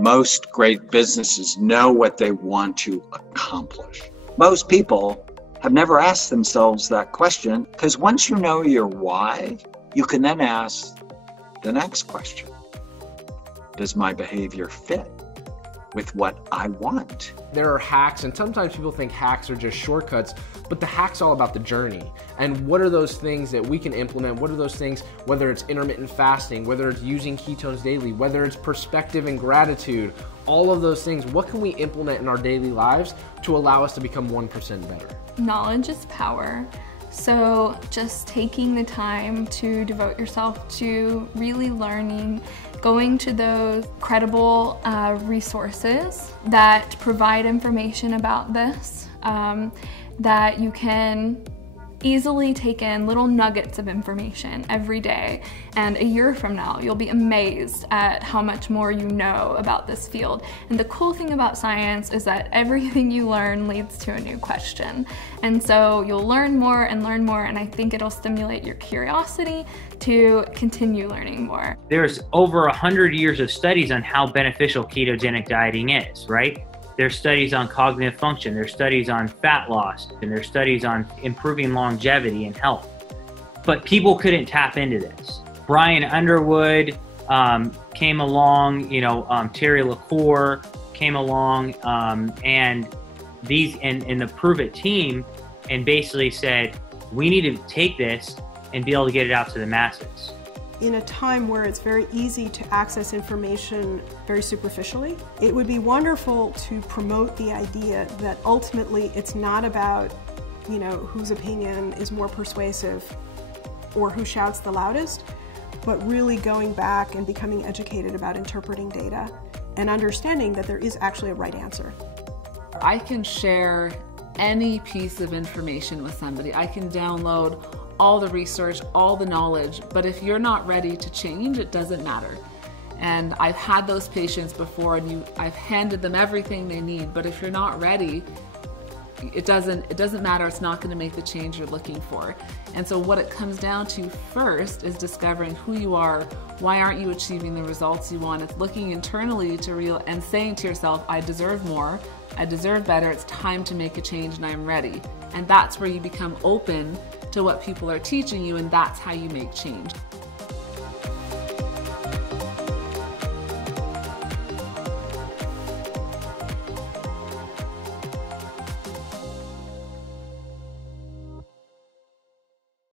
Most great businesses know what they want to accomplish. Most people have never asked themselves that question, because once you know your why, you can then ask the next question. Does my behavior fit with what I want? There are hacks, and sometimes people think hacks are just shortcuts, but the hack's all about the journey. And what are those things that we can implement? What are those things, whether it's intermittent fasting, whether it's using ketones daily, whether it's perspective and gratitude, all of those things, what can we implement in our daily lives to allow us to become 1% better? Knowledge is power. So just taking the time to devote yourself to really learning, going to those credible resources that provide information about this, that you can easily take in little nuggets of information every day, and a year from now you'll be amazed at how much more you know about this field. And the cool thing about science is that everything you learn leads to a new question, and so you'll learn more, and I think it'll stimulate your curiosity to continue learning more. There's over 100 years of studies on how beneficial ketogenic dieting is, right? There's studies on cognitive function, there's studies on fat loss, and there's studies on improving longevity and health. But people couldn't tap into this. Brian Underwood came along, Terry LaCour came along, and the Prüvit team, and basically said, we need to take this and be able to get it out to the masses. In a time where it's very easy to access information very superficially, it would be wonderful to promote the idea that ultimately it's not about, whose opinion is more persuasive or who shouts the loudest, but really going back and becoming educated about interpreting data and understanding that there is actually a right answer. I can share any piece of information with somebody. I can download all the research, all the knowledge, but if you're not ready to change, it doesn't matter. And I've had those patients before, and I've handed them everything they need, but if you're not ready, it doesn't matter. It's not going to make the change you're looking for. And so what it comes down to first is discovering who you are. Why aren't you achieving the results you want? It's looking internally and saying to yourself, I deserve more, I deserve better, it's time to make a change, and I'm ready. And that's where you become open to what people are teaching you, and that's how you make change.